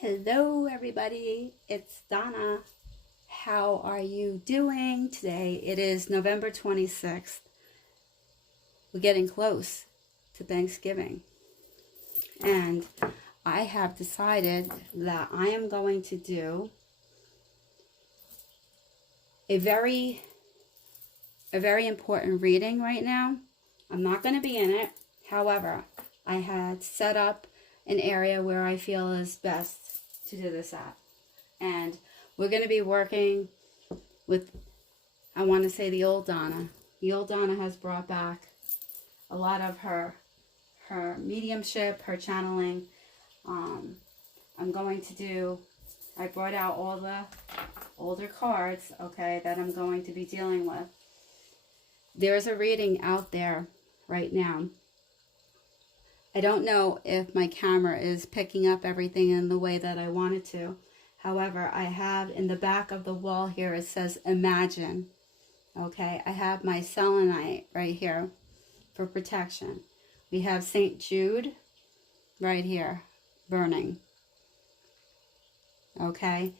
Hello everybody, it's Donna. How are you doing today? It is November 26th. We're getting close to Thanksgiving. And I have decided that I am going to do a very important reading right now. I'm not going to be in it. However, I had set up an area where I feel is best to do this at. And we're going to be working with, I want to say, the old Donna. The old Donna has brought back a lot of her mediumship, her channeling. I'm going to do, I brought out all the older cards, okay, that I'm going to be dealing with. There's a reading out there right now. I don't know if my camera is picking up everything in the way that I want it to. However, I have in the back of the wall here, it says imagine. Okay, I have my selenite right here for protection. We have St. Jude right here, burning. Okay,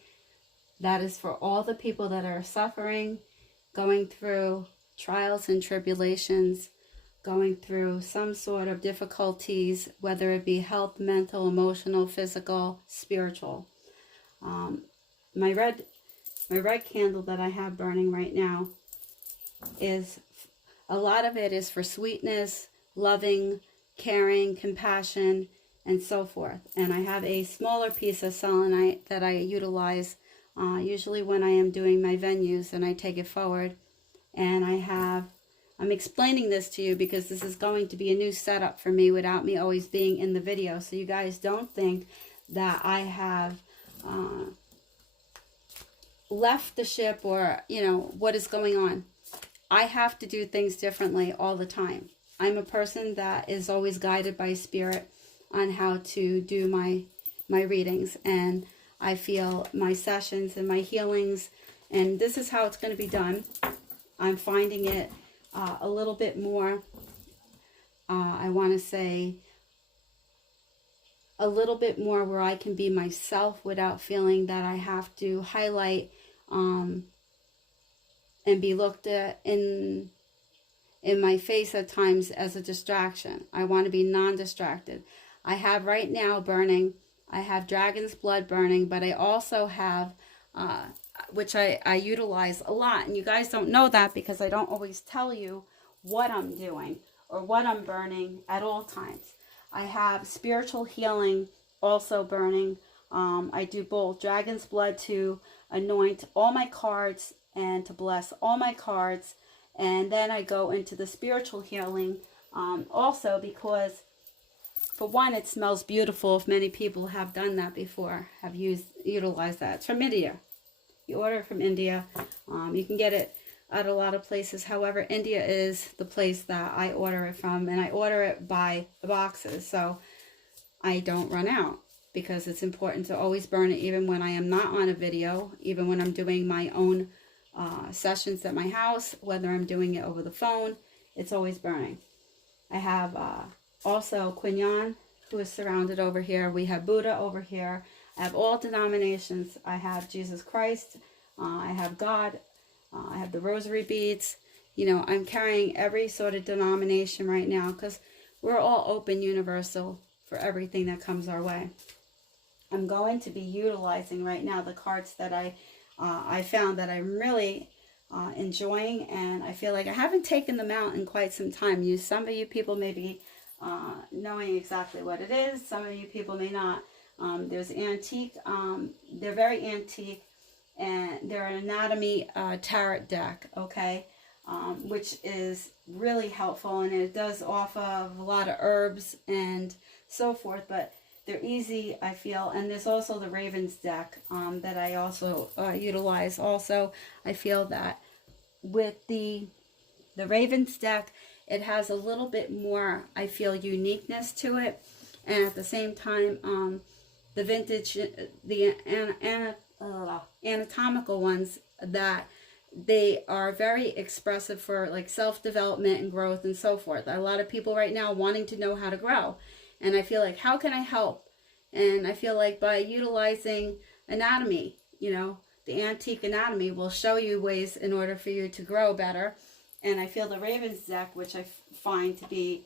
that is for all the people that are suffering, going through trials and tribulations, going through some sort of difficulties, whether it be health, mental, emotional, physical, spiritual. My red candle that I have burning right now is, a lot of it is for sweetness, loving, caring, compassion, and so forth. And I have a smaller piece of selenite that I utilize usually when I am doing my venues, and I take it forward. And I'm explaining this to you because this is going to be a new setup for me without me always being in the video. So you guys don't think that I have left the ship or, what is going on. I have to do things differently all the time. I'm a person that is always guided by spirit on how to do my readings. And I feel my sessions and my healings, and this is how it's going to be done. I'm finding it a little bit more, I want to say, a little bit more where I can be myself without feeling that I have to highlight and be looked at in my face at times as a distraction. I want to be non-distracted. I have right now burning, I have dragon's blood burning, but I also have which I utilize a lot. And you guys don't know that because I don't always tell you what I'm doing or what I'm burning at all times. I have spiritual healing also burning. I do both dragon's blood to anoint all my cards and to bless all my cards. And then I go into the spiritual healing also because, for one, it smells beautiful. If many people have done that before, have utilized that. It's from India. You order it from India. You can get it at a lot of places. However, India is the place that I order it from, and I order it by the boxes, so I don't run out, because it's important to always burn it, even when I am not on a video, even when I'm doing my own sessions at my house, whether I'm doing it over the phone, it's always burning. I have also Quinyan, who is surrounded over here. We have Buddha over here. I have all denominations. I have Jesus Christ. I have God. I have the rosary beads. I'm carrying every sort of denomination right now because we're all open, universal for everything that comes our way. I'm going to be utilizing right now the cards that I found that I'm really enjoying, and I feel like I haven't taken them out in quite some time. Some of you people may be knowing exactly what it is. Some of you people may not. There's antique, they're very antique, and they're an anatomy tarot deck, okay, which is really helpful, and it does off of a lot of herbs and so forth, but they're easy, I feel. And there's also the Ravens deck that I also utilize. Also, I feel that with the Ravens deck, it has a little bit more, I feel, uniqueness to it, and at the same time, the vintage, the anatomical ones, that they are very expressive for like self-development and growth and so forth. A lot of people right now wanting to know how to grow. And I feel like, how can I help And I feel like by utilizing anatomy, you know, the antique anatomy will show you ways in order for you to grow better. And I feel the Raven's deck, which I find to be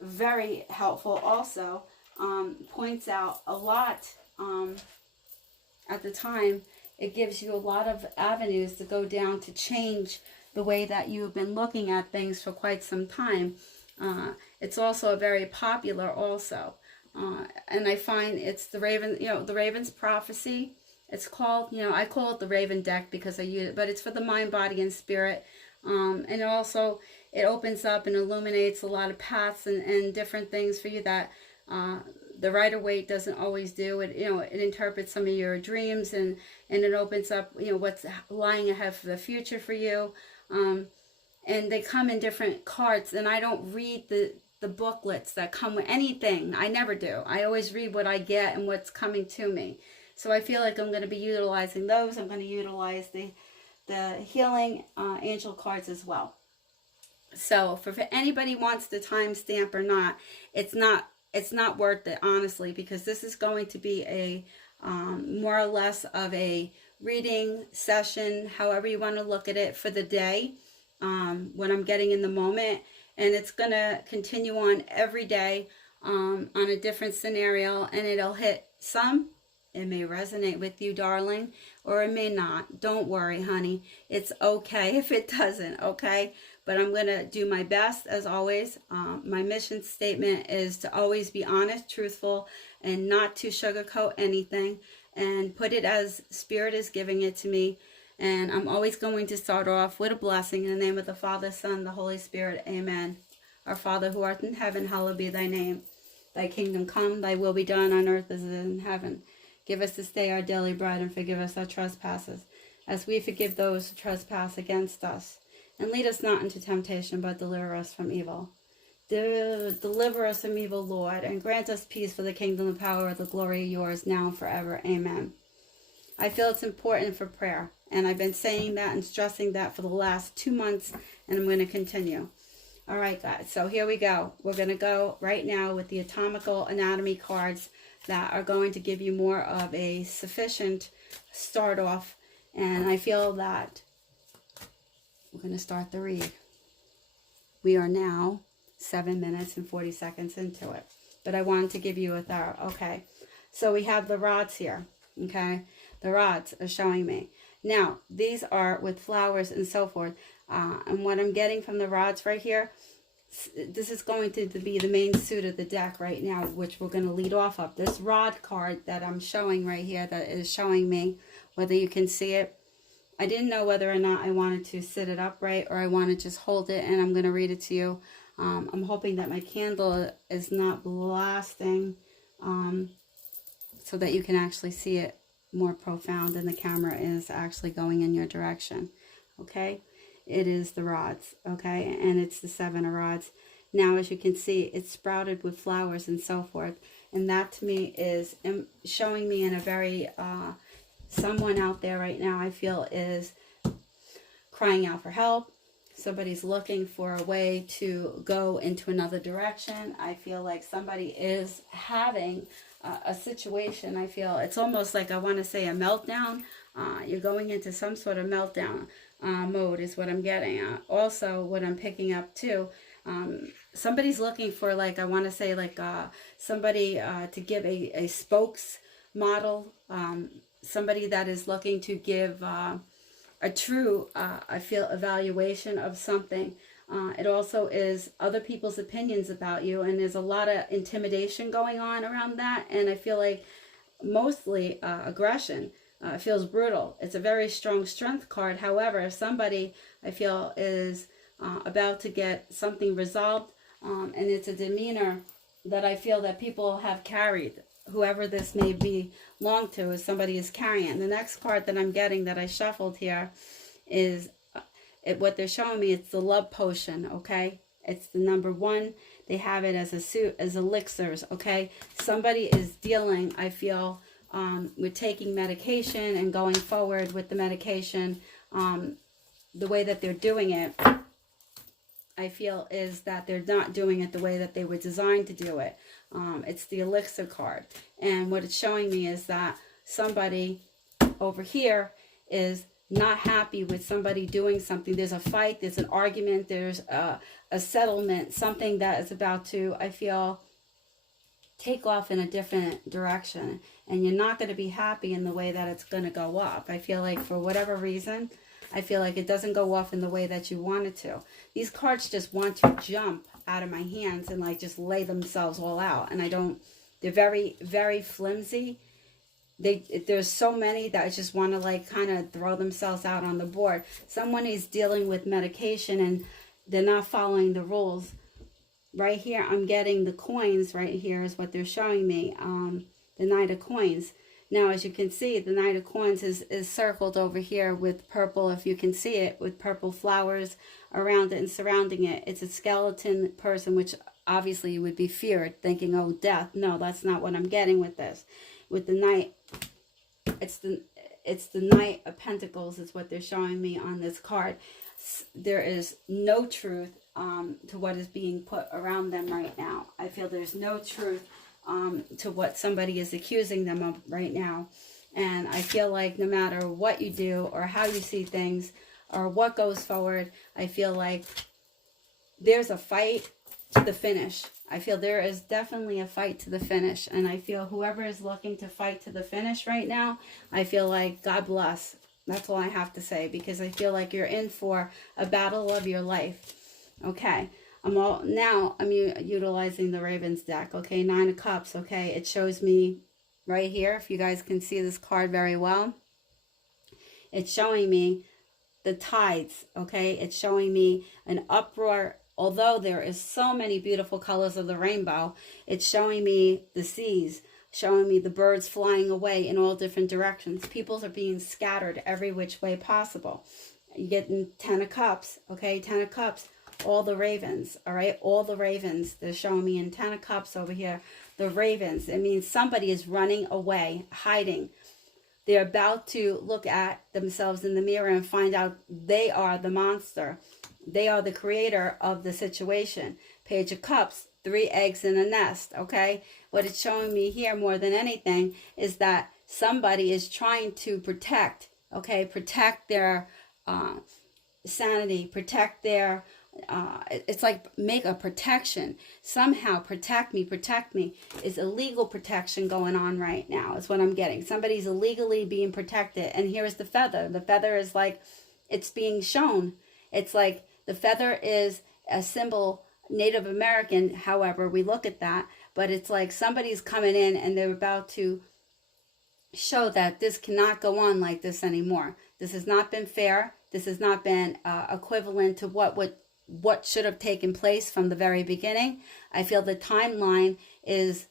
very helpful also, points out a lot at the time. It gives you a lot of avenues to go down to change the way that you've been looking at things for quite some time. It's also very popular also. And I find it's the Raven, you know, the Raven's Prophecy. It's called, you know, I call it the Raven deck because I use it, but it's for the mind, body, and spirit. And it also, it opens up and illuminates a lot of paths and different things for you that the Rider-Waite doesn't always do. It, you know, it interprets some of your dreams, and it opens up, you know, what's lying ahead for the future for you. And they come in different cards, and I don't read the booklets that come with anything. I never do. I always read what I get and what's coming to me. So I feel like I'm going to be utilizing those. I'm going to utilize the healing angel cards as well. So for anybody wants the timestamp or not, it's not worth it, honestly, because this is going to be a more or less of a reading session, however you want to look at it, for the day, what I'm getting in the moment. And it's going to continue on every day on a different scenario, and it'll hit some. It may resonate with you, darling, or it may not. Don't worry, honey. It's okay if it doesn't, okay? But I'm going to do my best, as always. My mission statement is to always be honest, truthful, and not to sugarcoat anything, and put it as Spirit is giving it to me. And I'm always going to start off with a blessing in the name of the Father, Son, the Holy Spirit. Amen. Our Father who art in heaven, hallowed be thy name. Thy kingdom come, thy will be done on earth as it is in heaven. Give us this day our daily bread, and forgive us our trespasses, as we forgive those who trespass against us. And lead us not into temptation, but deliver us from evil. Deliver us from evil, Lord, and grant us peace, for the kingdom, the power, and the glory are yours, now and forever. Amen. I feel it's important for prayer, and I've been saying that and stressing that for the last 2 months, and I'm going to continue. All right, guys, so here we go. We're going to go right now with the atomical anatomy cards that are going to give you more of a sufficient start off. And I feel that we're going to start the read. We are now 7 minutes and 40 seconds into it, but I wanted to give you a thorough. Okay, so we have the rods here. Okay, the rods are showing me. Now, these are with flowers and so forth. And what I'm getting from the rods right here, this is going to be the main suit of the deck right now, which we're going to lead off of. This rod card that I'm showing right here, that is showing me, whether you can see it. I didn't know whether or not I wanted to sit it upright or I want to just hold it, and I'm going to read it to you. I'm hoping that my candle is not blasting, so that you can actually see it more profound and the camera is actually going in your direction. Okay, it is the rods. Okay, and it's the 7 of rods. Now, as you can see, it's sprouted with flowers and so forth, and that to me is showing me in a very someone out there right now, I feel, is crying out for help. Somebody's looking for a way to go into another direction. I feel like somebody is having a situation. I feel it's almost like, I want to say, a meltdown. You're going into some sort of meltdown mode is what I'm getting at. Also, what I'm picking up too, somebody's looking for, like, I want to say, like somebody to give a spokes model, somebody that is looking to give a true, I feel, evaluation of something. It also is other people's opinions about you, and there's a lot of intimidation going on around that, and I feel like mostly aggression. It feels brutal. It's a very strong strength card. However, somebody, I feel, is about to get something resolved, and it's a demeanor that I feel that people have carried. Whoever this may belong to, is somebody is carrying. The next card that I'm getting that I shuffled here is what they're showing me. It's the love potion. Okay, it's the number 1. They have it as a suit, as elixirs. Okay, somebody is dealing, I feel, with taking medication and going forward with the medication. The way that they're doing it, I feel, is that they're not doing it the way that they were designed to do it. It's the elixir card. And what it's showing me is that somebody over here is not happy with somebody doing something. There's a fight, there's an argument, there's a settlement, something that is about to, I feel, take off in a different direction. And you're not going to be happy in the way that it's going to go off. I feel like for whatever reason, I feel like it doesn't go off in the way that you want it to. These cards just want to jump out of my hands and like just lay themselves all out. And I don't, they're very, very flimsy. There's so many that I just want to like kind of throw themselves out on the board. Someone is dealing with medication and they're not following the rules. Right here, I'm getting the coins. Right here is what they're showing me. The Knight of Coins. Now, as you can see, the Knight of Coins is circled over here with purple, if you can see it, with purple flowers around it and surrounding it. It's a skeleton person, which obviously would be feared, thinking, oh, death. No, that's not what I'm getting with this. With the Knight, it's the Knight of Pentacles is what they're showing me on this card. There is no truth to what is being put around them right now. I feel there's no truth to what somebody is accusing them of right now. And I feel like no matter what you do or how you see things or what goes forward, I feel like there's a fight to the finish. I feel there is definitely a fight to the finish. And I feel whoever is looking to fight to the finish right now, I feel like God bless. That's all I have to say, because I feel like you're in for a battle of your life. Okay. I'm utilizing the Ravens deck. Okay. 9 of Cups. Okay. It shows me right here, if you guys can see this card very well, it's showing me the tides. Okay. It's showing me an uproar. Although there is so many beautiful colors of the rainbow, it's showing me the seas, showing me the birds flying away in all different directions. People are being scattered every which way possible. You get 10 of Cups. Okay. 10 of Cups. All the ravens, all right? All the ravens. They're showing me in 10 of Cups over here. The ravens. It means somebody is running away, hiding. They're about to look at themselves in the mirror and find out they are the monster. They are the creator of the situation. Page of Cups. 3 eggs in a nest, okay? What it's showing me here more than anything is that somebody is trying to protect, okay? Protect their sanity, protect their... it's like make a protection. Somehow protect me. Is illegal protection going on right now is what I'm getting. Somebody's illegally being protected. And here's the feather. The feather is like, it's being shown. It's like the feather is a symbol, Native American, however we look at that. But it's like somebody's coming in and they're about to show that this cannot go on like this anymore. This has not been fair. This has not been equivalent to what should have taken place from the very beginning. I feel the timeline is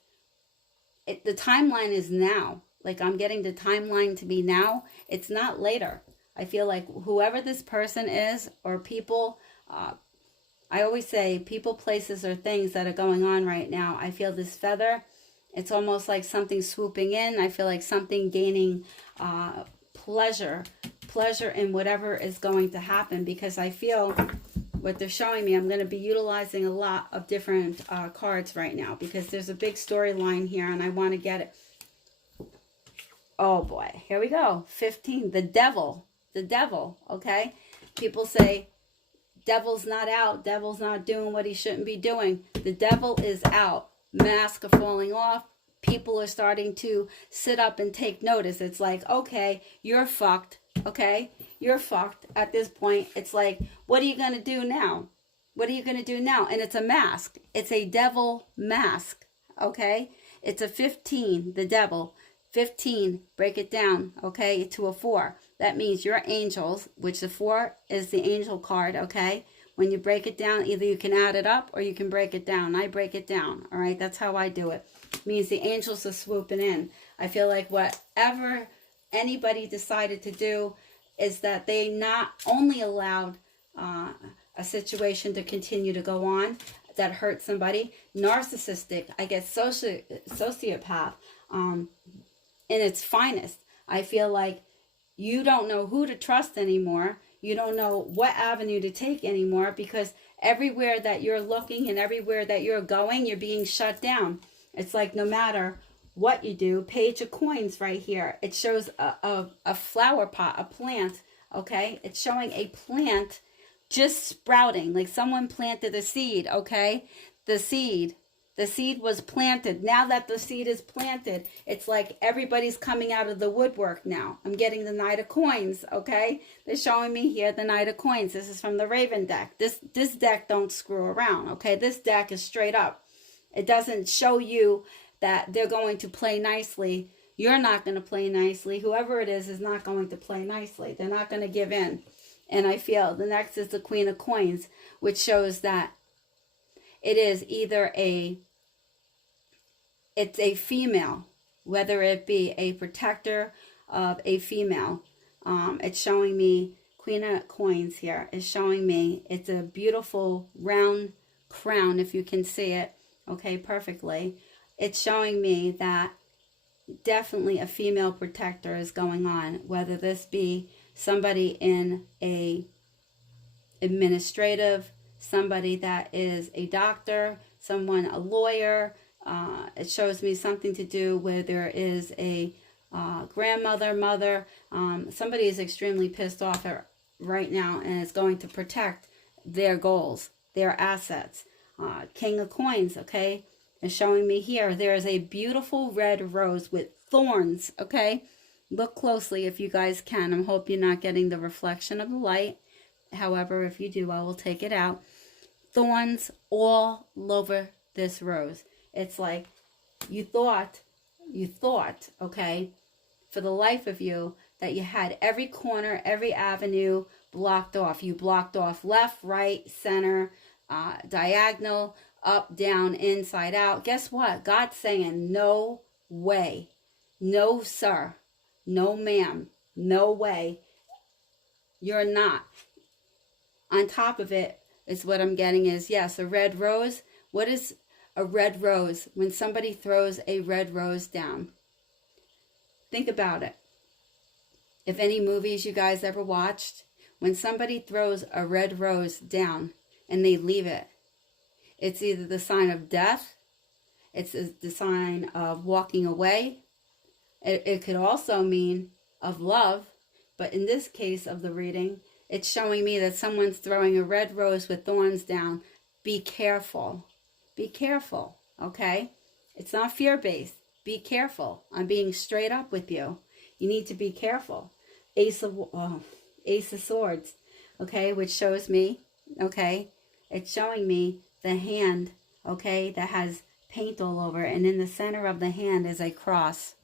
now. Like I'm getting the timeline to be now. It's not later. I feel like whoever this person is or people, I always say people, places, or things that are going on right now. I feel this feather, it's almost like something swooping in. I feel like something gaining pleasure in whatever is going to happen, because I feel what they're showing me, I'm going to be utilizing a lot of different cards right now, because there's a big storyline here and I want to get it. Oh boy, here we go. 15, the devil, okay? People say, devil's not out, devil's not doing what he shouldn't be doing. The devil is out. Masks are falling off. People are starting to sit up and take notice. It's like, okay, you're fucked, okay? You're fucked at this point. It's like, what are you going to do now? What are you going to do now? And it's a mask. It's a devil mask, okay? It's a 15, the devil. 15, break it down, okay, to a 4. That means your angels, which the 4 is the angel card, okay? When you break it down, either you can add it up or you can break it down. I break it down, all right? That's how I do it. It means the angels are swooping in. I feel like whatever anybody decided to do is that they not only allowed a situation to continue to go on that hurt somebody, narcissistic, I guess sociopath, in its finest. I feel like you don't know who to trust anymore. You don't know what avenue to take anymore, because everywhere that you're looking and everywhere that you're going, you're being shut down. It's like no matter what you do, Page of Coins right here. It shows a flower pot, a plant, okay? It's showing a plant just sprouting, like someone planted a seed, okay? The seed was planted. Now that the seed is planted, it's like everybody's coming out of the woodwork now. I'm getting the Knight of Coins, okay? They're showing me here the Knight of Coins. This is from the Raven deck. This deck don't screw around, okay? This deck is straight up. It doesn't show you that they're going to play nicely. You're not going to play nicely. Whoever it is not going to play nicely. They're not going to give in. And I feel the next is the Queen of Coins, which shows that it is either it's a female, whether it be a protector of a female. It's showing me, Queen of Coins here is showing me, it's a beautiful round crown, if you can see it, okay, perfectly. It's showing me that definitely a female protector is going on, whether this be somebody in a administrative, somebody that is a doctor, someone, a lawyer. It shows me something to do where there is a grandmother, mother. Somebody is extremely pissed off right now and is going to protect their goals, their assets. King of Coins, okay, is showing me here. There is a beautiful red rose with thorns, okay? Look closely if you guys can. I hope you're not getting the reflection of the light. However, if you do, I will take it out. Thorns all over this rose. It's like you thought, okay, for the life of you, that you had every corner, every avenue blocked off. You blocked off left, right, center, diagonal, up, down, inside out. Guess what? God's saying, no way. No, sir. No, ma'am. No way. You're not. On top of it is what I'm getting is, yes, a red rose. What is a red rose? When somebody throws a red rose down. Think about it. If any movies you guys ever watched, when somebody throws a red rose down and they leave it, it's either the sign of death, it's the sign of walking away. It could also mean of love, but in this case of the reading, it's showing me that someone's throwing a red rose with thorns down. Be careful. Be careful, okay? It's not fear-based. Be careful. I'm being straight up with you. You need to be careful. Ace of Swords, okay, which shows me, okay, it's showing me the hand, okay, that has paint all over, and in the center of the hand is a cross.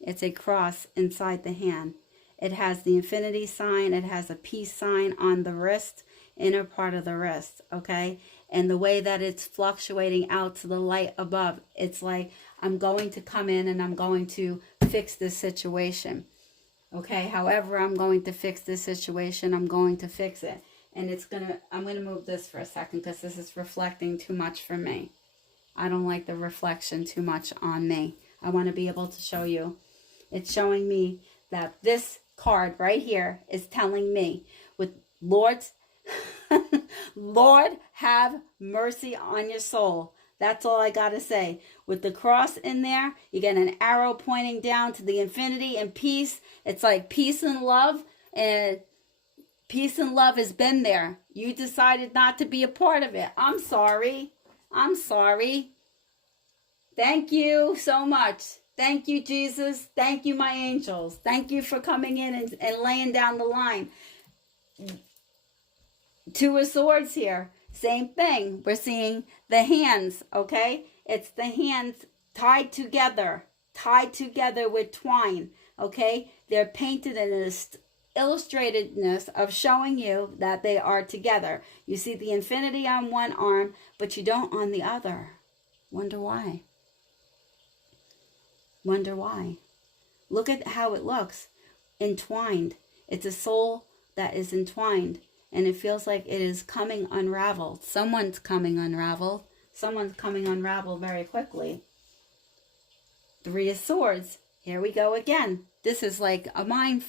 It's a cross inside the hand. It has the infinity sign. It has a peace sign on the wrist, inner part of the wrist, okay? And the way that it's fluctuating out to the light above, it's like, I'm going to come in and I'm going to fix this situation, okay? However I'm going to fix this situation, I'm going to fix it. And I'm going to move this for a second because this is reflecting too much for me. I don't like the reflection too much on me. I want to be able to show you. It's showing me that this card right here is telling me with Lord's, Lord, have mercy on your soul. That's all I got to say. With the cross in there, you get an arrow pointing down to the infinity and peace. It's like peace and love, and peace and love has been there. You decided not to be a part of it. I'm sorry. I'm sorry. Thank you so much. Thank you, Jesus. Thank you, my angels. Thank you for coming in and laying down the line. Two of Swords here. Same thing. We're seeing the hands, okay? It's the hands tied together with twine, okay? They're painted in this illustratedness of showing you that they are together. You see the infinity on one arm, but you don't on the other. Wonder why? Wonder why? Look at how it looks. Entwined. It's a soul that is entwined, and it feels like it is coming unraveled. Someone's coming unraveled. Someone's coming unraveled very quickly. Three of Swords. Here we go again. This is like a mind.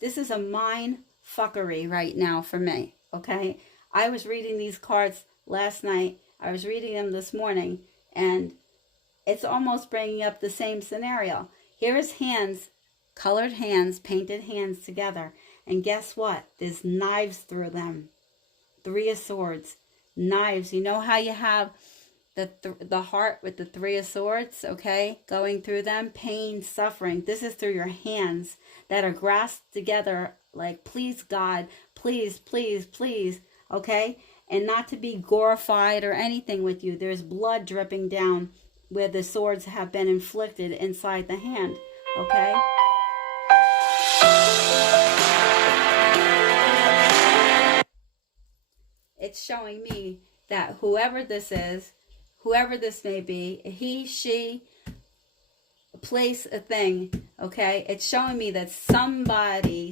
This is a mind fuckery right now for me. Okay, I was reading these cards last night. I was reading them this morning, and it's almost bringing up the same scenario. Here is hands, colored hands, painted hands together. And guess what? There's knives through them. Three of Swords. Knives. You know how you have the heart with the Three of Swords, okay? Going through them. Pain, suffering. This is through your hands that are grasped together like, please God, please, please, please, okay? And not to be glorified or anything with you. There's blood dripping down where the swords have been inflicted inside the hand, okay? It's showing me that whoever this is, whoever this may be, he, she, a place, a thing, okay? It's showing me that somebody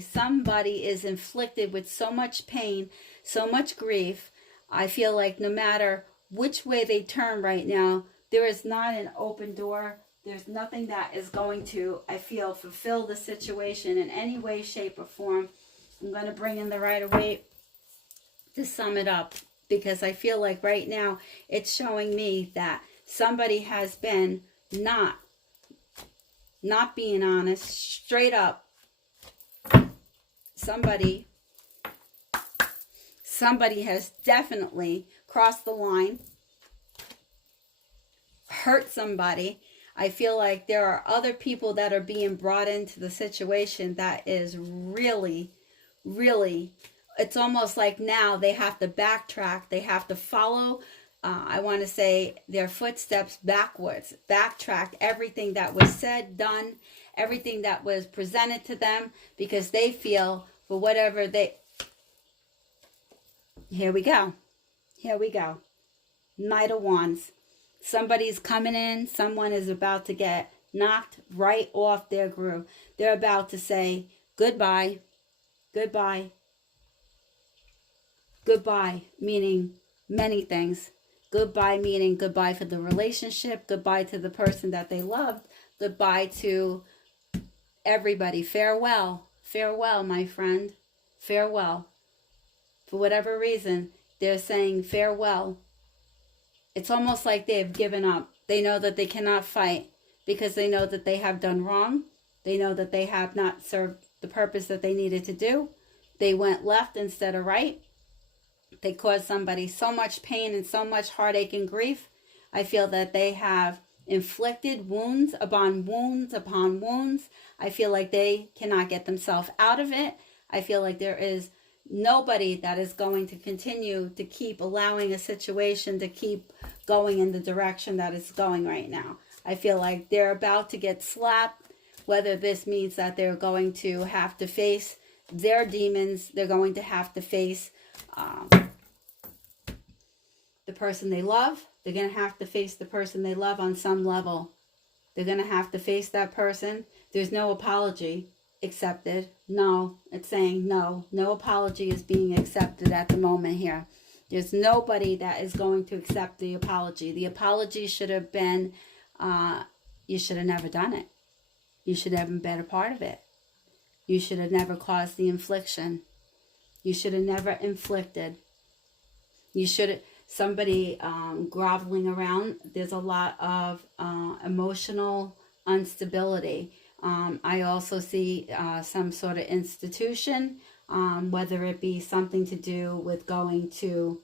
is inflicted with so much pain, so much grief. I feel like no matter which way they turn right now, there is not an open door. There's nothing that is going to, I feel, fulfill the situation in any way, shape, or form. I'm going to bring in the Rider-Waite to sum it up, because I feel like right now it's showing me that somebody has been not being honest, straight up. Somebody has definitely crossed the line, hurt somebody. I feel like there are other people that are being brought into the situation that is really, really, it's almost like now they have to backtrack. They have to follow, I want to say, their footsteps backwards. Backtrack everything that was said, done, everything that was presented to them, because they feel for whatever they... Here we go. Here we go. Knight of Wands. Somebody's coming in. Someone is about to get knocked right off their groove. They're about to say goodbye. Goodbye. Goodbye, meaning many things. Goodbye meaning goodbye for the relationship. Goodbye to the person that they loved. Goodbye to everybody. Farewell. Farewell, my friend. Farewell. For whatever reason, they're saying farewell. It's almost like they've given up. They know that they cannot fight because they know that they have done wrong. They know that they have not served the purpose that they needed to do. They went left instead of right. They caused somebody so much pain and so much heartache and grief. I feel that they have inflicted wounds upon wounds upon wounds. I feel like they cannot get themselves out of it. I feel like there is nobody that is going to continue to keep allowing a situation to keep going in the direction that it's going right now. I feel like they're about to get slapped, whether this means that they're going to have to face their demons. They're going to have to face the person they love. They're going to have to face the person they love on some level. They're going to have to face that person. There's no apology accepted. No, it's saying no. No apology is being accepted at the moment here. There's nobody that is going to accept the apology. The apology should have been, you should have never done it. You should have been a part of it. You should have never caused the infliction. You should have never inflicted. You should have, somebody groveling around. There's a lot of emotional instability. I also see some sort of institution, whether it be something to do with going to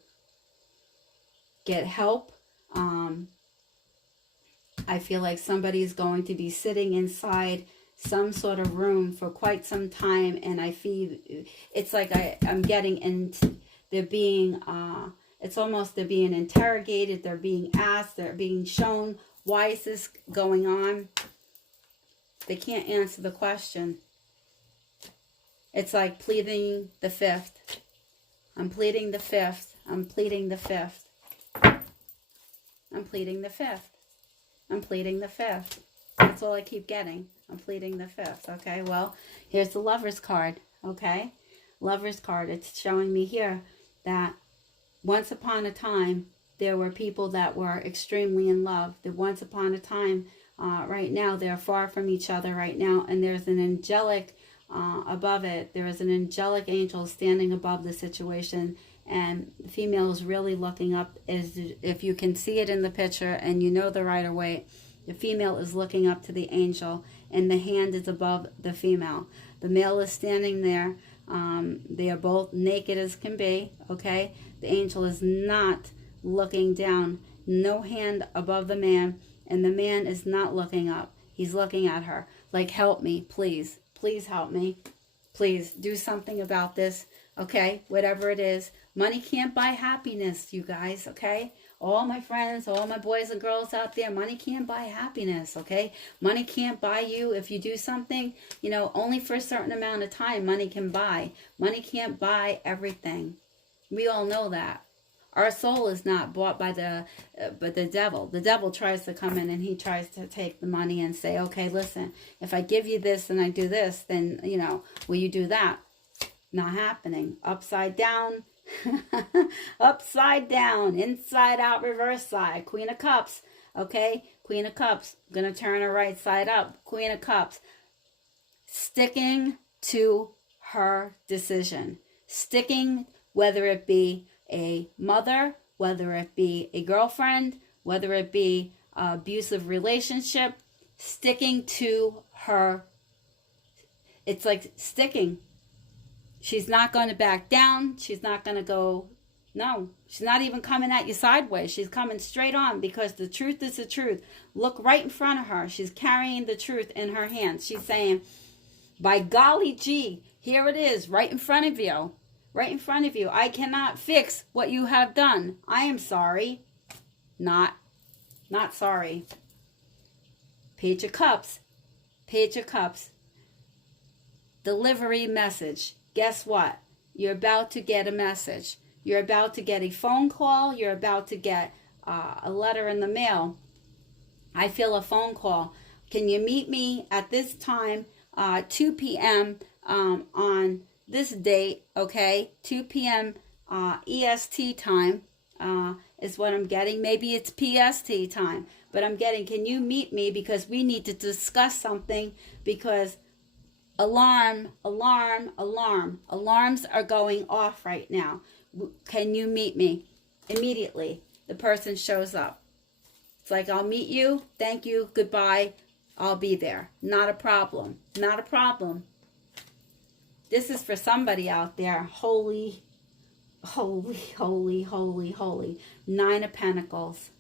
get help. I feel like somebody's going to be sitting inside some sort of room for quite some time, and I feel it's like I'm getting into, they're being, it's almost they're being interrogated, they're being asked, they're being shown, why is this going on? They can't answer the question. It's like pleading the fifth. I'm pleading the fifth. I'm pleading the fifth. I'm pleading the fifth. I'm pleading the fifth. That's all I keep getting. I'm pleading the fifth. Okay, well, here's the Lover's card. Okay, Lover's card. It's showing me here that once upon a time, there were people that were extremely in love. That once upon a time, right now, they're far from each other right now. And there's an angelic above it. There is an angelic angel standing above the situation. And the female is really looking up. As if you can see it in the picture and you know the Rider-Waite, The female is looking up to the angel, and the hand is above the female. The male is standing there. They are both naked as can be, okay? The angel is not looking down. No hand above the man, and the man is not looking up. He's looking at her like, help me, please. Please help me. Please do something about this, okay? Whatever it is. Money can't buy happiness, you guys, okay? All my friends, all my boys and girls out there, money can't buy happiness, okay? Money can't buy you if you do something, you know, only for a certain amount of time money can buy. Money can't buy everything. We all know that. Our soul is not bought by the devil. The devil tries to come in and he tries to take the money and say, okay, listen, if I give you this and I do this, then, you know, will you do that? Not happening. Upside down. Upside down, inside out, reverse side. Queen of Cups, okay? Queen of Cups, gonna turn her right side up. Queen of Cups, sticking to her decision. Sticking, whether it be a mother, whether it be a girlfriend, whether it be an abusive relationship, sticking to her. It's like sticking. She's not going to back down. She's not going to go, no. She's not even coming at you sideways. She's coming straight on because the truth is the truth. Look right in front of her. She's carrying the truth in her hands. She's saying, by golly gee, here it is, right in front of you. Right in front of you. I cannot fix what you have done. I am sorry. Not sorry. Page of Cups. Page of Cups. Delivery message. Guess what? You're about to get a message. You're about to get a phone call. You're about to get a letter in the mail. I feel a phone call. Can you meet me at this time, 2 p.m. On this date, okay? 2 p.m. EST time is what I'm getting. Maybe it's PST time, but I'm getting, can you meet me because we need to discuss something because alarm, alarm, alarm. Alarms are going off right now. Can you meet me? Immediately, the person shows up. It's like, I'll meet you. Thank you. Goodbye. I'll be there. Not a problem. Not a problem. This is for somebody out there. Holy, holy, holy, holy, holy. 9 of Pentacles.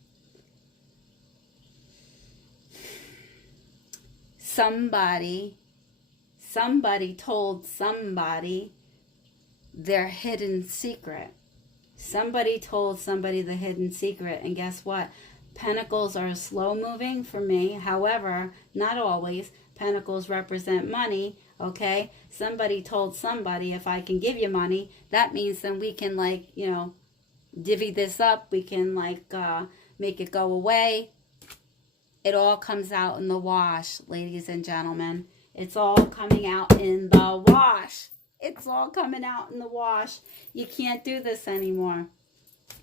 Somebody told somebody their hidden secret. Somebody told somebody the hidden secret. And guess what? Pentacles are slow moving for me. However, not always. Pentacles represent money. Okay? Somebody told somebody, if I can give you money, that means then we can, like, you know, divvy this up. We can, like, make it go away. It all comes out in the wash, ladies and gentlemen. It's all coming out in the wash. It's all coming out in the wash. You can't do this anymore.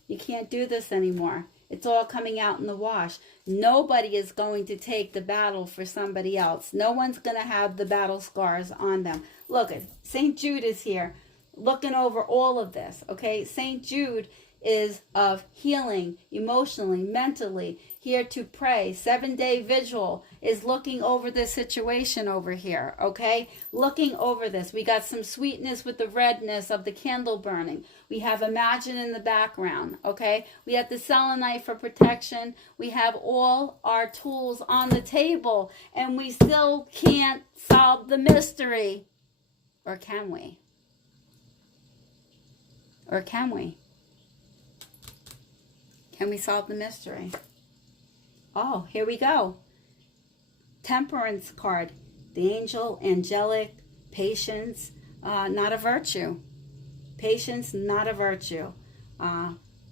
You can't do this anymore. It's all coming out in the wash. Nobody is going to take the battle for somebody else. No one's going to have the battle scars on them. Look, St. Jude is here looking over all of this, okay? St. Jude is of healing emotionally, mentally, here to pray. 7-day vigil is looking over this situation over here, okay? Looking over this. We got some sweetness with the redness of the candle burning. We have Imagine in the background, okay? We have the selenite for protection. We have all our tools on the table, and we still can't solve the mystery. Or can we? Or can we? Can we solve the mystery? Oh, here we go. Temperance card. The angel, angelic, patience, not a virtue. Patience, not a virtue.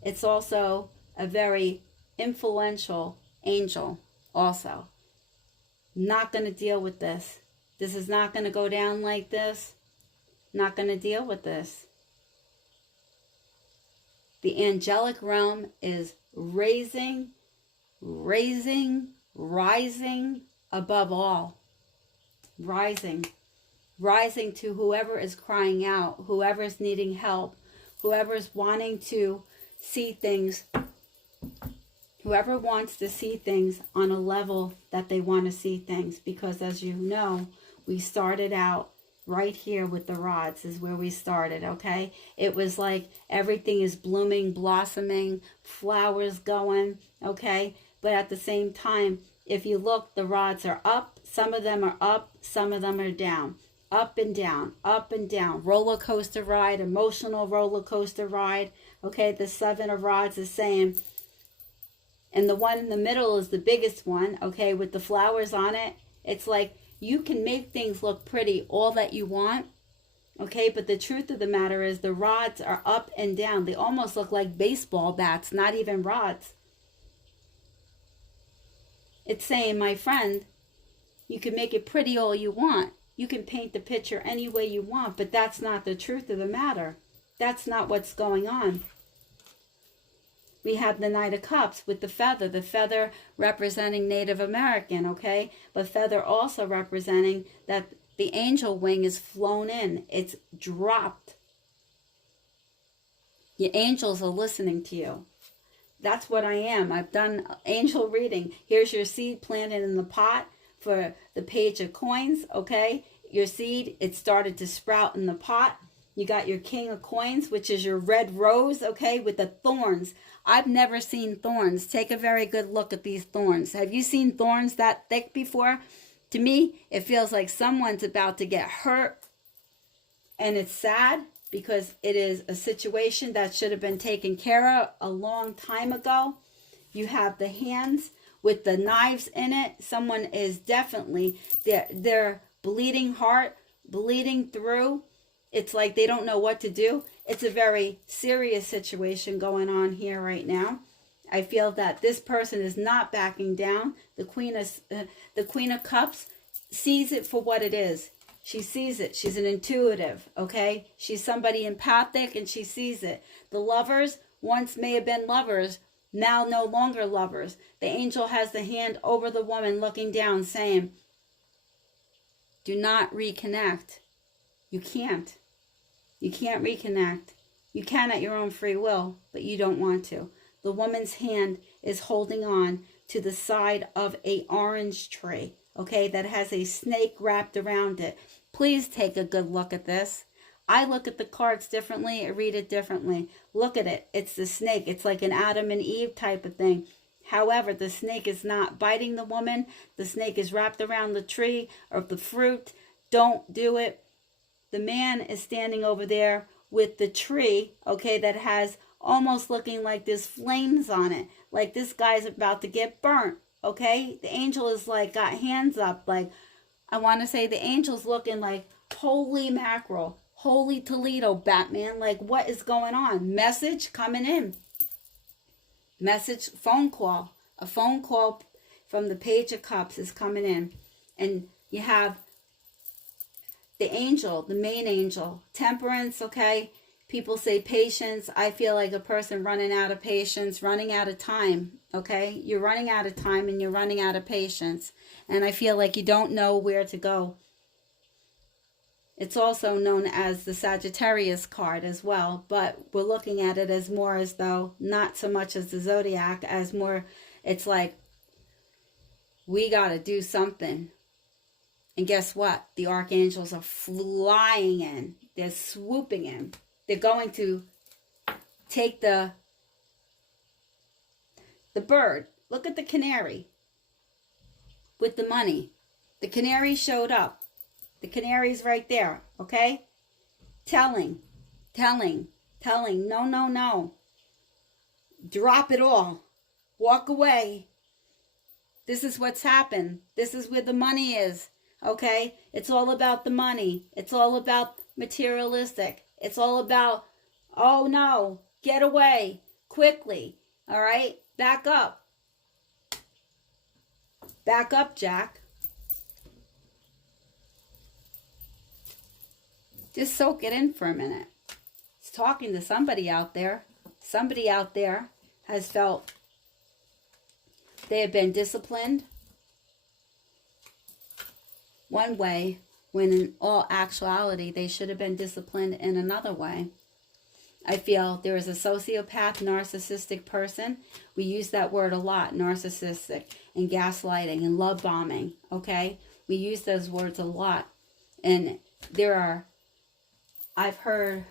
It's also a very influential angel also. Not going to deal with this. This is not going to go down like this. Not going to deal with this. The angelic realm is rising above all. Rising to whoever is crying out, whoever is needing help, whoever is wanting to see things, Whoever wants to see things on a level that they want to see things, because as you know, we started out right here with the rods is where we started, okay? It was like everything is blooming, blossoming, flowers going, okay? But at the same time, if you look, the rods are up. Some of them are up, some of them are down. Up and down, up and down. Roller coaster ride, emotional roller coaster ride, okay? The 7 of rods is saying, and the one in the middle is the biggest one, okay, with the flowers on it. It's like you can make things look pretty all that you want, okay, but the truth of the matter is the rods are up and down. They almost look like baseball bats, not even rods. It's saying, my friend, you can make it pretty all you want. You can paint the picture any way you want, but that's not the truth of the matter. That's not what's going on. We have the Knight of Cups with the feather representing Native American, okay? But feather also representing that the angel wing is flown in. It's dropped. Your angels are listening to you. That's what I am. I've done angel reading. Here's your seed planted in the pot for the Page of Coins, okay? Your seed, it started to sprout in the pot. You got your King of Coins, which is your red rose, okay, with the thorns. I've never seen thorns. Take a very good look at these thorns. Have you seen thorns that thick before? To me, it feels like someone's about to get hurt. And it's sad because it is a situation that should have been taken care of a long time ago. You have the hands with the knives in it. Someone is definitely, their bleeding heart, bleeding through. It's like they don't know what to do. It's a very serious situation going on here right now. I feel that this person is not backing down. The Queen of Cups sees it for what it is. She sees it. She's an intuitive, okay? She's somebody empathic and she sees it. The Lovers once may have been lovers, now no longer lovers. The angel has the hand over the woman looking down saying, do not reconnect. You can't. You can't reconnect. You can at your own free will, but you don't want to. The woman's hand is holding on to the side of an orange tree, okay, that has a snake wrapped around it. Please take a good look at this. I look at the cards differently. I read it differently. Look at it. It's the snake. It's like an Adam and Eve type of thing. However, the snake is not biting the woman. The snake is wrapped around the tree or the fruit. Don't do it. The man is standing over there with the tree, okay, that has almost looking like there's flames on it. Like this guy's about to get burnt, okay? The angel is like got hands up. Like, I want to say the angel's looking like, holy mackerel, holy Toledo, Batman. Like, what is going on? Message coming in. Message, phone call. A phone call from the Page of Cups is coming in. And you have the angel, the main angel, temperance, okay? People say patience. I feel like a person running out of patience, running out of time, okay? You're running out of time and you're running out of patience. And I feel like you don't know where to go. It's also known as the Sagittarius card as well, but we're looking at it as more as though, not so much as the Zodiac, as more, it's like, we got to do something. And guess what? The archangels are flying in. They're swooping in. They're going to take the bird. Look at the canary with the money. The canary showed up. The canary's right there, okay? Telling. No, no, no. Drop it all. Walk away. This is what's happened. This is where the money is. Okay, it's all about the money. It's all about materialistic. It's all about, oh no, get away quickly. All right, back up. Back up, Jack. Just soak it in for a minute. It's talking to somebody out there. Somebody out there has felt they have been disciplined one way, when in all actuality, they should have been disciplined in another way. I feel there is a sociopath, narcissistic person. We use that word a lot, narcissistic, and gaslighting and love bombing, okay? We use those words a lot. And I've heard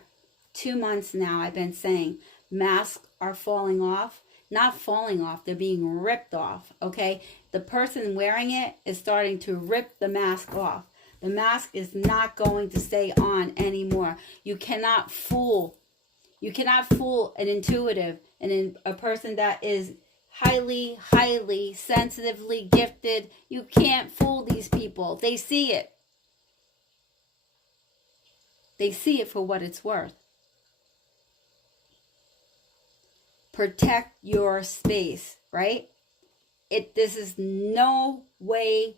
2 months now, I've been saying masks are falling off. Not falling off, they're being ripped off, okay? The person wearing it is starting to rip the mask off. The mask is not going to stay on anymore. You cannot fool an intuitive and a person that is highly, highly sensitively gifted. You can't fool these people. They see it. They see it for what it's worth. Protect your space, right? This is no way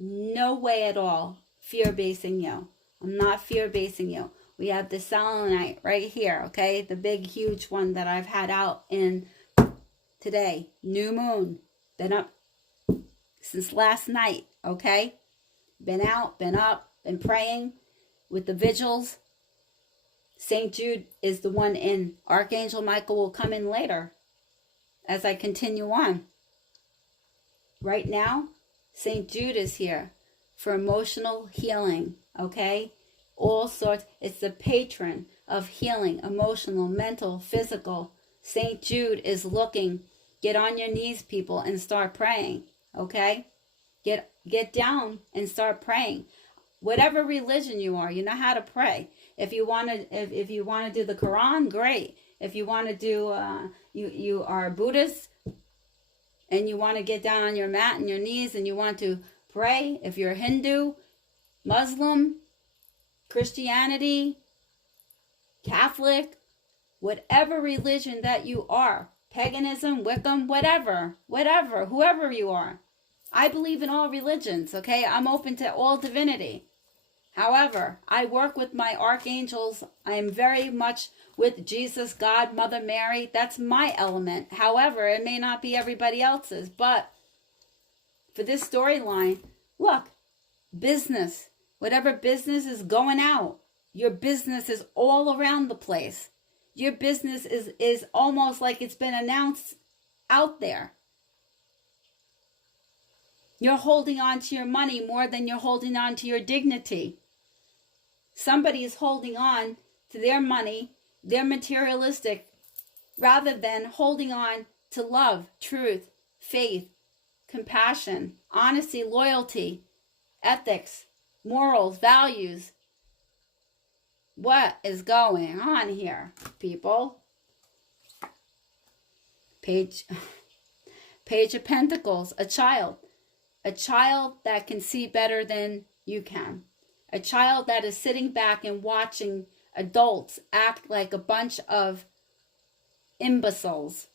at all fear-basing you. I'm not fear-basing you. We have the selenite right here, okay? The big, huge one that I've had out in today. New moon. Been up since last night, okay? Been out, been up, been praying with the vigils. St. Jude is the one in. Archangel Michael will come in later as I continue on. Right now, St. Jude is here for emotional healing, okay? All sorts. It's the patron of healing, emotional, mental, physical. St. Jude is looking. Get on your knees, people, and start praying, okay? Get down and start praying. Whatever religion you are, you know how to pray. If you want to do the Quran, great. If you want to do you are Buddhist and you want to get down on your mat and your knees and you want to pray, if you're Hindu, Muslim, Christianity, Catholic, whatever religion that you are, paganism, Wiccan, whatever, whoever you are. I believe in all religions, okay? I'm open to all divinity. However, I work with my archangels. I am very much with Jesus, God, Mother Mary. That's my element. However, it may not be everybody else's. But for this storyline, look, business. Whatever business is going out. Your business is all around the place. Your business is almost like it's been announced out there. You're holding on to your money more than you're holding on to your dignity. Somebody is holding on to their money, their materialistic, rather than holding on to love, truth, faith, compassion, honesty, loyalty, ethics, morals, values. What is going on here, people? Page of Pentacles, a child. A child that can see better than you can. A child that is sitting back and watching adults act like a bunch of imbeciles.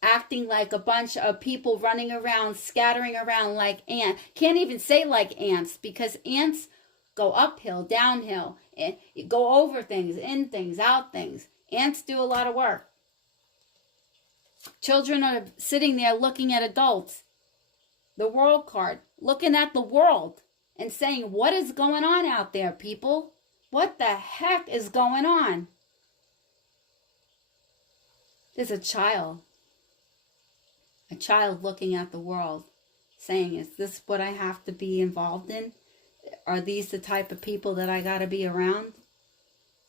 Acting like a bunch of people running around, scattering around like ants. Can't even say like ants because ants go uphill, downhill, and go over things, in things, out things. Ants do a lot of work. Children are sitting there looking at adults. The world card, looking at the world and saying, what is going on out there, people? What the heck is going on? There's a child looking at the world saying, is this what I have to be involved in? Are these the type of people that I got to be around?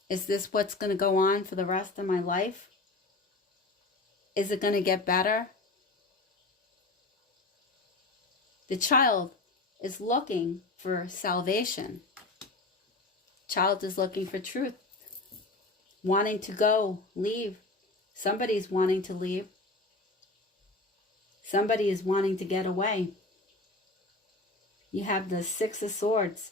Is this what's going to go on for the rest of my life? Is it going to get better? The child is looking for salvation. Child is looking for truth. Wanting to go, leave. Somebody's wanting to leave. Somebody is wanting to get away. You have the Six of Swords.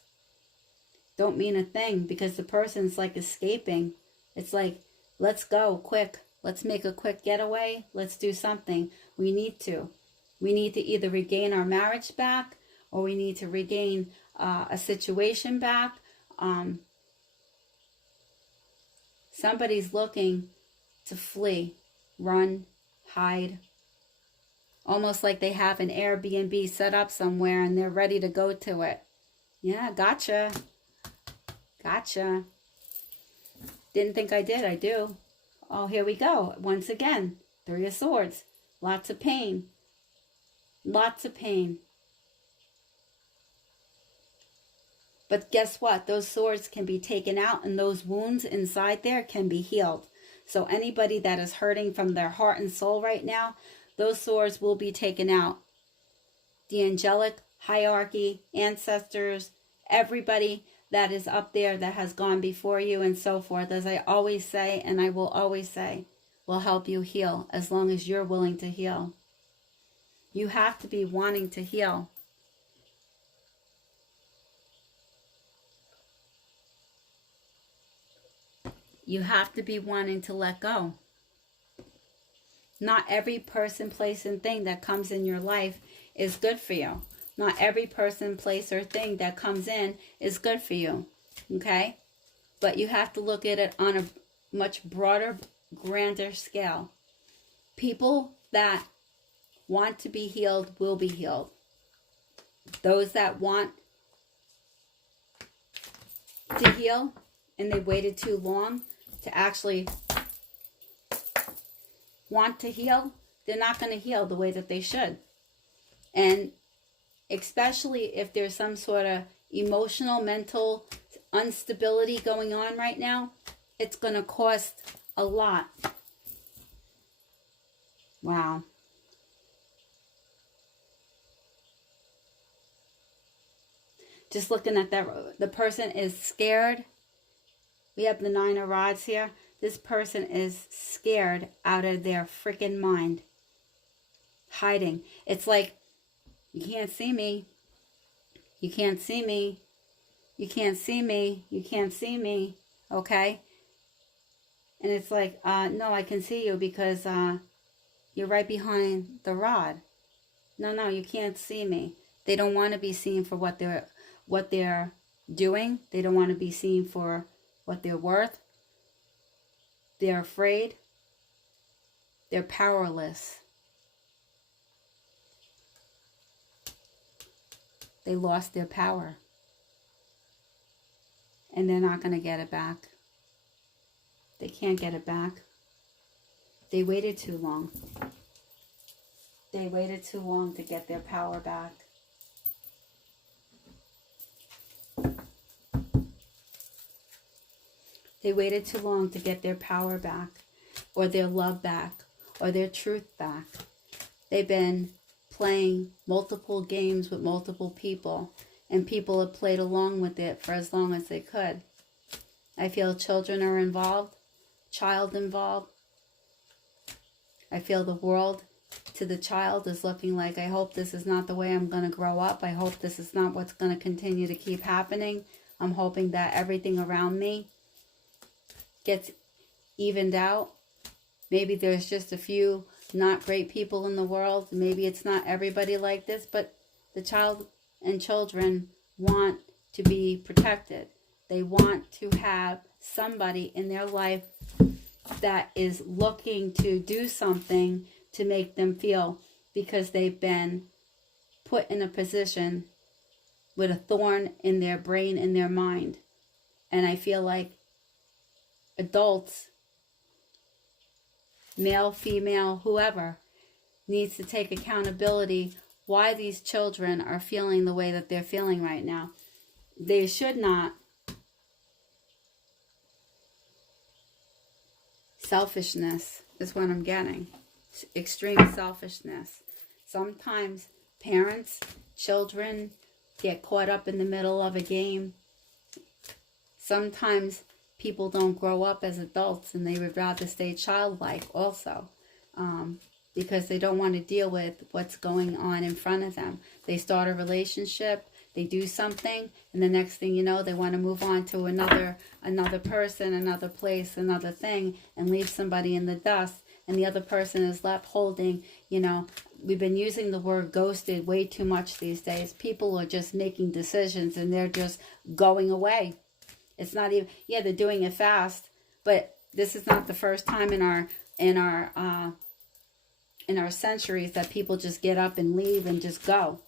Don't mean a thing because the person's like escaping. It's like, let's go quick. Let's make a quick getaway. Let's do something. We need to. We need to either regain our marriage back or we need to regain a situation back. Somebody's looking to flee, run, hide. Almost like they have an Airbnb set up somewhere and they're ready to go to it. Yeah, gotcha. Gotcha. Didn't think I did. I do. Oh, here we go. Once again, Three of Swords. Lots of pain. Lots of pain. But guess what? Those swords can be taken out, and those wounds inside there can be healed. So anybody that is hurting from their heart and soul right now, those swords will be taken out. The angelic hierarchy, ancestors, everybody that is up there that has gone before you and so forth, as I always say, and I will always say, will help you heal as long as you're willing to heal. You have to be wanting to heal. You have to be wanting to let go. Not every person, place, and thing that comes in your life is good for you. Not every person, place, or thing that comes in is good for you. Okay? But you have to look at it on a much broader, grander scale. People that want to be healed will be healed. Those that want to heal and they waited too long to actually want to heal, they're not going to heal the way that they should. And especially if there's some sort of emotional, mental instability going on right now, it's going to cost a lot. Wow. Just looking at that, the person is scared. We have the Nine of Rods here. This person is scared out of their freaking mind. Hiding. It's like, you can't see me. You can't see me. You can't see me. You can't see me. Okay? And it's like, no, I can see you because you're right behind the rod. No, you can't see me. They don't want to be seen for what they're doing. They don't want to be seen for what they're worth. They're afraid. They're powerless. They lost their power. And they're not going to get it back. They can't get it back. They waited too long. They waited too long to get their power back. They waited too long to get their power back, or their love back, or their truth back. They've been playing multiple games with multiple people, and people have played along with it for as long as they could. I feel children are involved, child involved. I feel the world to the child is looking like, I hope this is not the way I'm going to grow up. I hope this is not what's going to continue to keep happening. I'm hoping that everything around me gets evened out. Maybe there's just a few not great people in the world. Maybe it's not everybody like this, but the child and children want to be protected. They want to have somebody in their life that is looking to do something to make them feel, because they've been put in a position with a thorn in their brain, in their mind. And I feel like adults, male, female, whoever, needs to take accountability why these children are feeling the way that they're feeling right now. They should not. Selfishness is what I'm getting. Extreme selfishness. Sometimes parents, children get caught up in the middle of a game. Sometimes people don't grow up as adults and they would rather stay childlike also, because they don't want to deal with what's going on in front of them. They start a relationship, they do something, and the next thing you know, they want to move on to another person, another place, another thing, and leave somebody in the dust, and the other person is left holding, we've been using the word ghosted way too much these days. People are just making decisions and they're just going away. It's not even, they're doing it fast, but this is not the first time in our centuries that people just get up and leave and just go.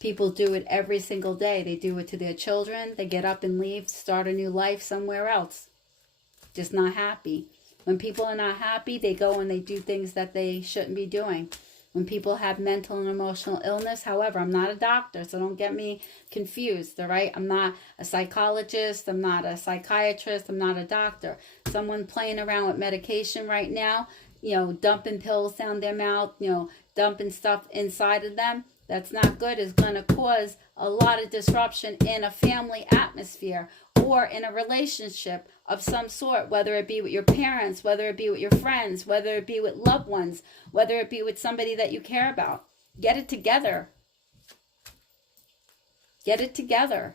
People do it every single day. They do it to their children. They get up and leave, start a new life somewhere else. Just not happy. When people are not happy, they go and they do things that they shouldn't be doing. When people have mental and emotional illness, however, I'm not a doctor, so don't get me confused, all right? I'm not a psychologist. I'm not a psychiatrist. I'm not a doctor. Someone playing around with medication right now, dumping pills down their mouth, dumping stuff inside of them, that's not good. It's going to cause a lot of disruption in a family atmosphere or in a relationship of some sort, whether it be with your parents, whether it be with your friends, whether it be with loved ones, whether it be with somebody that you care about. Get it together. Get it together.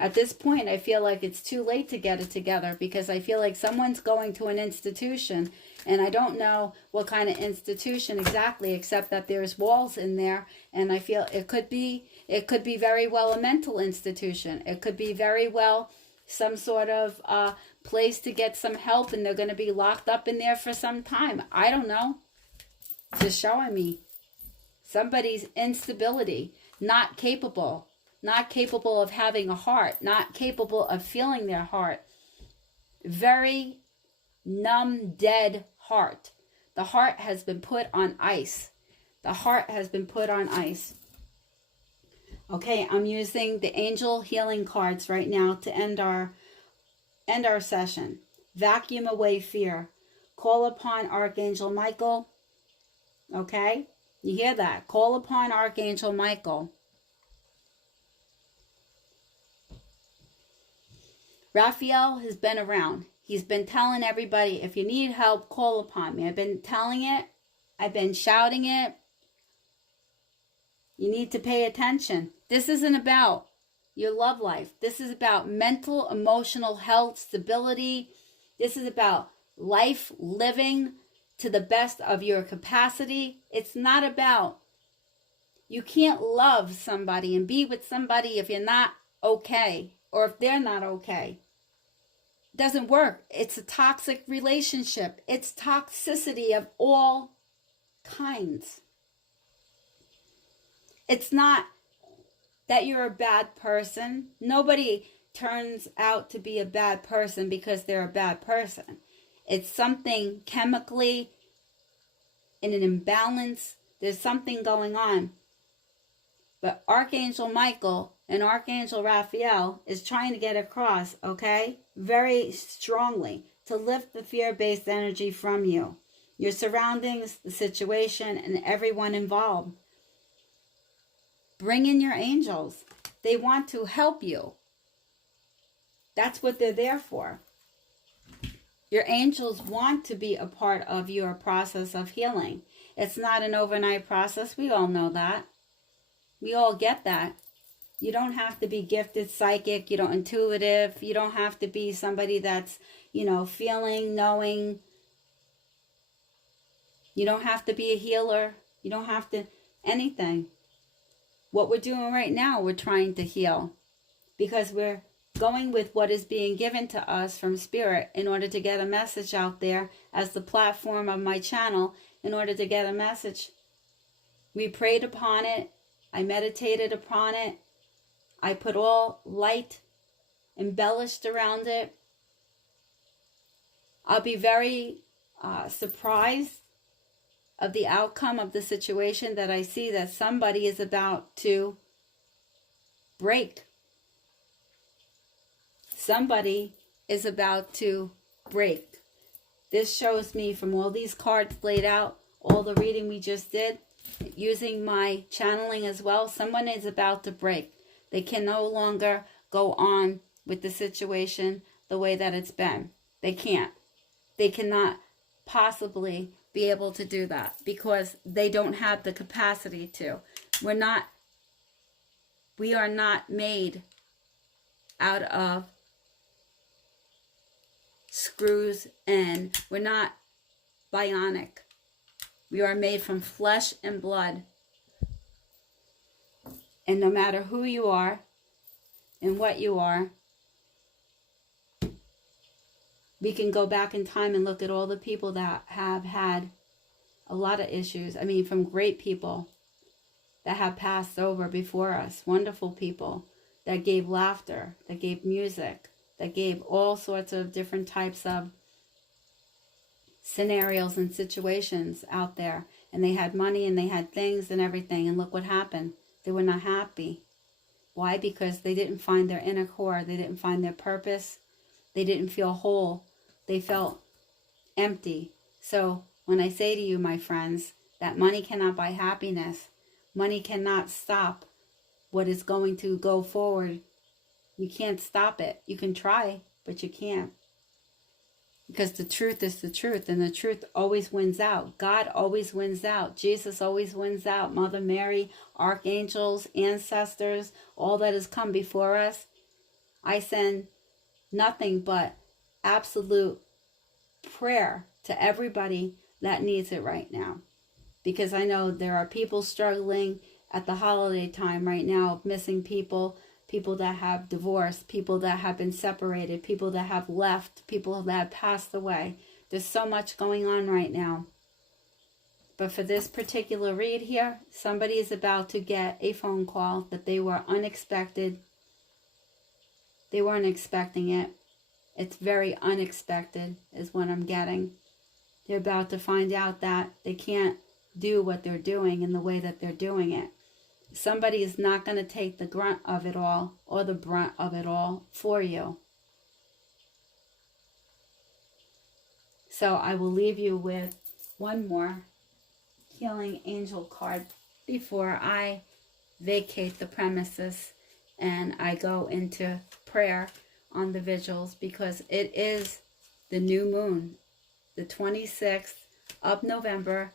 At this point, I feel like it's too late to get it together, because I feel like someone's going to an institution, and I don't know what kind of institution exactly, except that there's walls in there, and I feel it could be very well a mental institution. It could be very well some sort of place to get some help, and they're going to be locked up in there for some time. I don't know. Just showing me somebody's instability, not capable of having a heart, not capable of feeling their heart. Very numb, dead heart. The heart has been put on ice. The heart has been put on ice. Okay, I'm using the angel healing cards right now to end our session. Vacuum away fear. Call upon Archangel Michael. Okay? You hear that? Call upon Archangel Michael. Raphael has been around. He's been telling everybody, if you need help, call upon me. I've been telling it. I've been shouting it. You need to pay attention. This isn't about your love life. This is about mental, emotional health, stability. This is about life living to the best of your capacity. It's not about, you can't love somebody and be with somebody if you're not okay, or if they're not okay. It doesn't work. It's a toxic relationship. It's toxicity of all kinds. It's not that you're a bad person. Nobody turns out to be a bad person because they're a bad person. It's something chemically in an imbalance. There's something going on. But Archangel Michael and Archangel Raphael is trying to get across, okay, very strongly, to lift the fear-based energy from you, your surroundings, the situation, and everyone involved. Bring in your angels. They want to help you. That's what they're there for. Your angels want to be a part of your process of healing. It's not an overnight process. We all know that. We all get that. You don't have to be gifted psychic, intuitive. You don't have to be somebody that's, feeling, knowing. You don't have to be a healer. You don't have to anything. What we're doing right now, we're trying to heal, because we're going with what is being given to us from Spirit in order to get a message out there as the platform of my channel, in order to get a message. We prayed upon it. I meditated upon it. I put all light embellished around it. I'll be very surprised of the outcome of the situation that I see that somebody is about to break. Somebody is about to break. This shows me, from all these cards laid out, all the reading we just did, using my channeling as well, someone is about to break. They can no longer go on with the situation the way that it's been. They can't. They cannot possibly be able to do that, because they don't have the capacity to. We are not made out of screws, and we're not bionic. We are made from flesh and blood. And no matter who you are and what you are, we can go back in time and look at all the people that have had a lot of issues. I mean, from great people that have passed over before us. Wonderful people that gave laughter, that gave music, that gave all sorts of different types of scenarios and situations out there. And they had money and they had things and everything. And look what happened. They were not happy. Why? Because they didn't find their inner core. They didn't find their purpose. They didn't feel whole. They felt empty. So when I say to you, my friends, that money cannot buy happiness, money cannot stop what is going to go forward. You can't stop it. You can try, but you can't. Because the truth is the truth, and the truth always wins out. God always wins out. Jesus always wins out. Mother Mary, archangels, ancestors, all that has come before us. I send nothing but absolute prayer to everybody that needs it right now. Because I know there are people struggling at the holiday time right now, missing people, people that have divorced, people that have been separated, people that have left, people that have passed away. There's so much going on right now. But for this particular read here, somebody is about to get a phone call that they were unexpected. They weren't expecting it. It's very unexpected is what I'm getting. They're about to find out that they can't do what they're doing in the way that they're doing it. Somebody is not going to take the grunt of it all or the brunt of it all for you. So I will leave you with one more healing angel card before I vacate the premises and I go into prayer on the vigils, because it is the new moon, the 26th of November,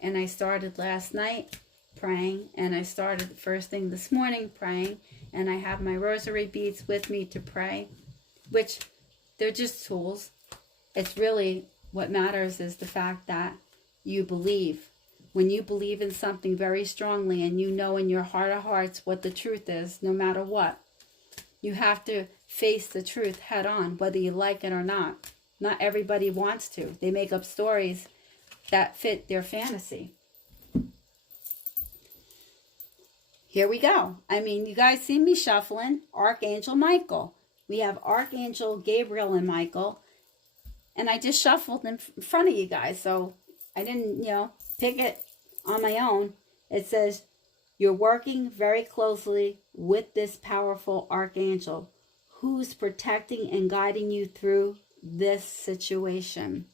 and I started last night praying, and I started first thing this morning praying, and I have my rosary beads with me to pray, which they're just tools. It's really what matters is the fact that you believe. When you believe in something very strongly and you know in your heart of hearts what the truth is, no matter what, you have to face the truth head on, whether you like it or not. Not everybody wants to. They make up stories that fit their fantasy. Here we go. I mean, you guys see me shuffling Archangel Michael. We have Archangel Gabriel and Michael. And I just shuffled in front of you guys. So I didn't, pick it on my own. It says, you're working very closely with this powerful Archangel who's protecting and guiding you through this situation.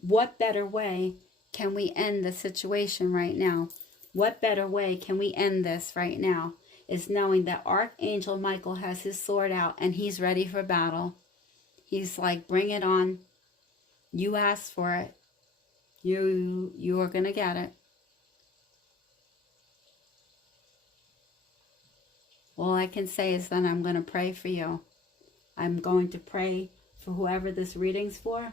What better way can we end the situation right now? What better way can we end this right now is knowing that Archangel Michael has his sword out and he's ready for battle. He's like, bring it on. You asked for it. You are going to get it. All I can say is that I'm going to pray for you. I'm going to pray for whoever this reading's for.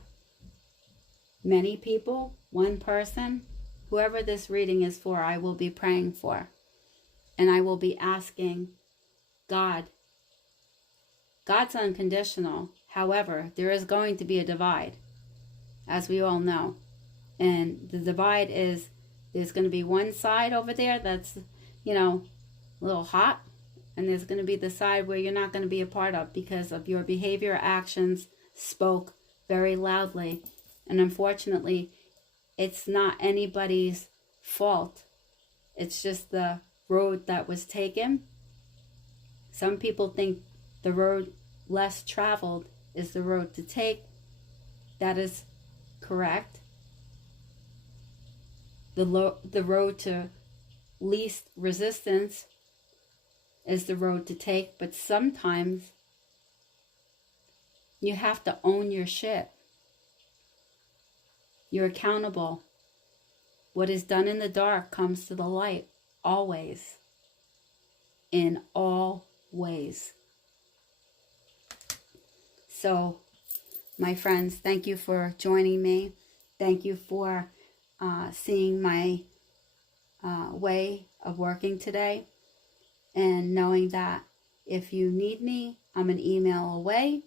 Many people, one person, whoever this reading is for, I will be praying for. And I will be asking God. God's unconditional. However, there is going to be a divide, as we all know. And the divide is, there's going to be one side over there that's, a little hot. And there's going to be the side where you're not going to be a part of because of your behavior, actions spoke very loudly. And unfortunately, it's not anybody's fault. It's just the road that was taken. Some people think the road less traveled is the road to take. That is correct. The road to least resistance is the road to take, but sometimes you have to own your shit. You're accountable. What is done in the dark comes to the light, always. In all ways. So, my friends, thank you for joining me. Thank you for seeing my way of working today. And knowing that if you need me, I'm an email away.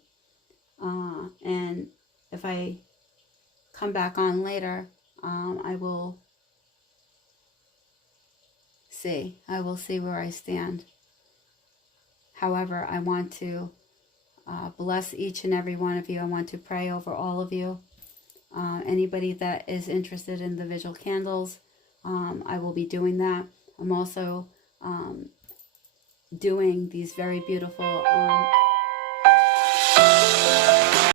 And if I come back on later, I will see. I will see where I stand. However, I want to bless each and every one of you. I want to pray over all of you. Anybody that is interested in the visual candles, I will be doing that. I'm also doing these very beautiful